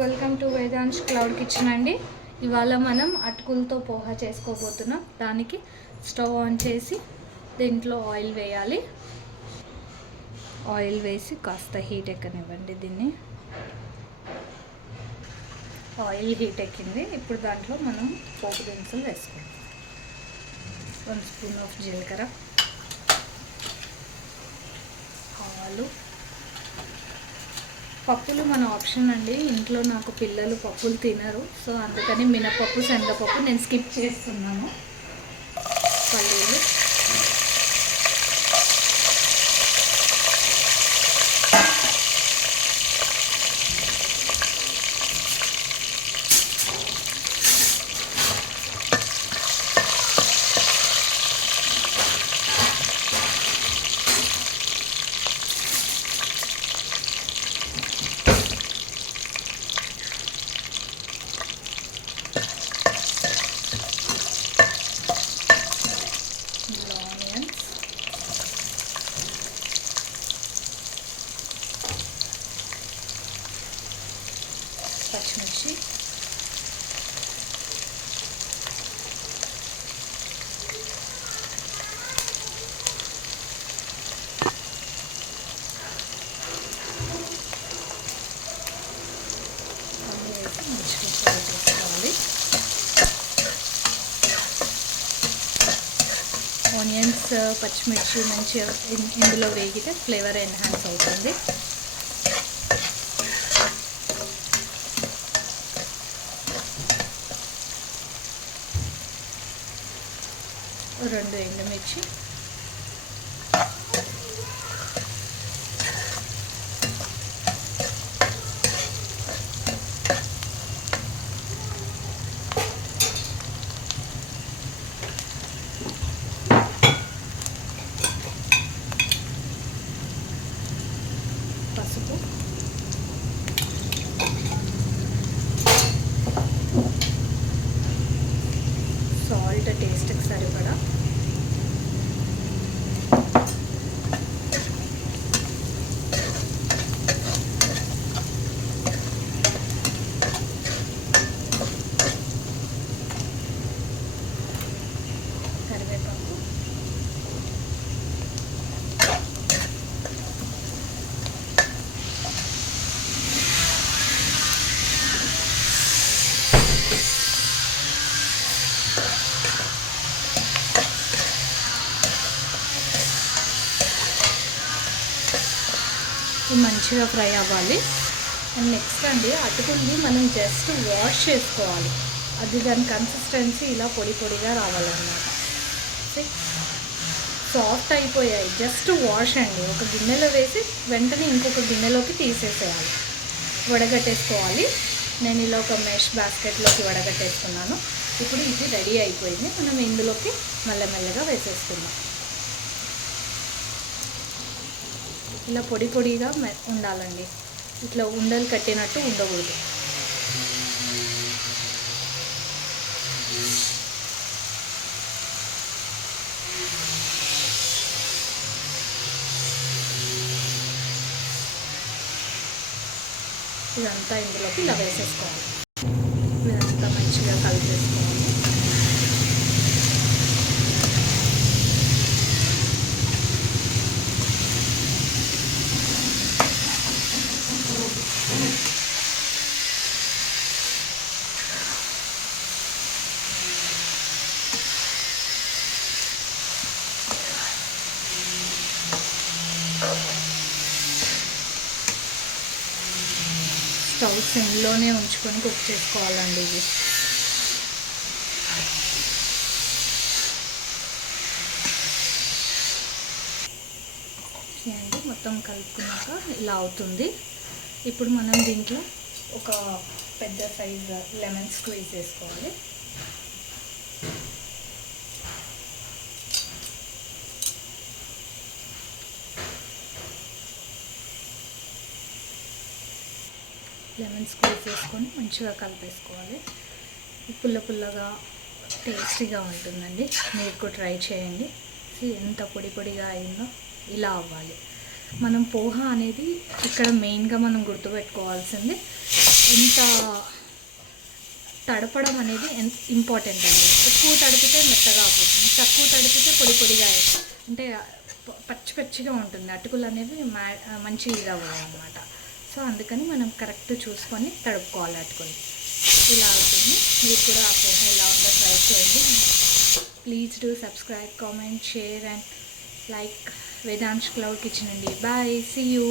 Welcome to Vedansh cloud kitchen అండి. ఇవాళ మనం అటుకులతో పోహా చేసుకోబోతున్నాం. దానికి స్టవ్ ఆన్ చేసి దీంట్లో ఆయిల్ వేయాలి. ఆయిల్ వేసి కాస్త హీట్ ఎక్కనివ్వండి. దీన్ని ఆయిల్ హీట్ ఎక్కింది. ఇప్పుడు దాంట్లో మనం పోపు దినుసులు వేసుకుందాం. 1 స్పూన్ ఆఫ్ జీలకర్ర, ఆవాలు. పప్పులు మన ఆప్షన్ అండి. ఇంట్లో నాకు పిల్లలు పప్పులు తినరు, సో అందుకని మినపప్పు, శనగపప్పు నేను స్కిప్ చేస్తున్నాను. పల్లీలు, పచ్చిమిర్చి, అన్నీ వేసి మంచిగా ఫ్రై చేసుకోవాలి. ఆనియన్స్, పచ్చిమిర్చి మంచిగా ఇందులో వేగితే ఫ్లేవర్ ఎన్హాన్స్ అవుతుంది. రెండు ఎండుమిర్చి, పసుపు, సాల్ట్ టేస్ట్కి సరిపడా, కరివేపాకు, మంచిగా ఫ్రై అవ్వాలి. అండ్ నెక్స్ట్ అండి, అటుకుల్ని మనం జస్ట్ వాష్ చేసుకోవాలి. అది దాని కన్సిస్టెన్సీ ఇలా పొడి పొడిగా రావాలన్నమాట. సాఫ్ట్ అయిపోయాయి, జస్ట్ వాష్ అండి. ఒక గిన్నెలో వేసి వెంటనే ఇంకొక గిన్నెలోకి తీసేసేయాలి, వడగట్టేసుకోవాలి. నేను ఇలా ఒక మెష్ బాస్కెట్లోకి వడగట్టేసుకున్నాను. ఇప్పుడు ఇది రెడీ అయిపోయింది. మనం ఇందులోకి మెల్లమెల్లగా వేసేసుకుందాం. ఇలా పొడి పొడిగా ఉండాలండి, ఇట్లా ఉండలు కట్టినట్టు ఉండకూడదు. ఇదంతా ఇందులోకి ఇలా వేసేసుకోవాలి. ఇదంతా మంచిగా కలిపేసుకోవాలి. స్టవ్ సిమ్లోనే ఉంచుకొని కుక్ చేసుకోవాలండి. ఇది అండి, మొత్తం కలుపుకున్నాక ఇలా అవుతుంది. ఇప్పుడు మనం దీంట్లో ఒక పెద్ద సైజ్ లెమన్ స్క్వీజ్ చేసుకోవాలి. లెమన్ స్క్వీజ్ చేసుకొని మంచిగా కలిపేసుకోవాలి. పుల్ల పుల్లగా టేస్టీగా ఉంటుందండి. మీరు కూడా ట్రై చేయండి. ఎంత పొడి పొడిగా అయిందో ఇలా అవ్వాలి. మనం పోహ అనేది ఇక్కడ మెయిన్గా మనం గుర్తుపెట్టుకోవాల్సింది ఎంత తడపడం అనేది ఇంపార్టెంట్ అండి. ఎక్కువ తడిపితే మెత్తగా అయిపోతుంది, తక్కువ తడిపితే పొడి పొడిగా అంటే పచ్చి పచ్చిగా ఉంటుంది, అటుకులు అనేవి మంచిగా అవ్వవు అన్నమాట. సో అందుకని మనం కరెక్ట్ చూసుకొని తడుపుకోవాలి అటుకులు. ఇలా అవుతుంది. మీరు కూడా ఆ పోహ ఎలా ఉందో ట్రై చేయండి. Please do subscribe, comment, share and like Vedansh cloud kitchen అండి. Bye, see you.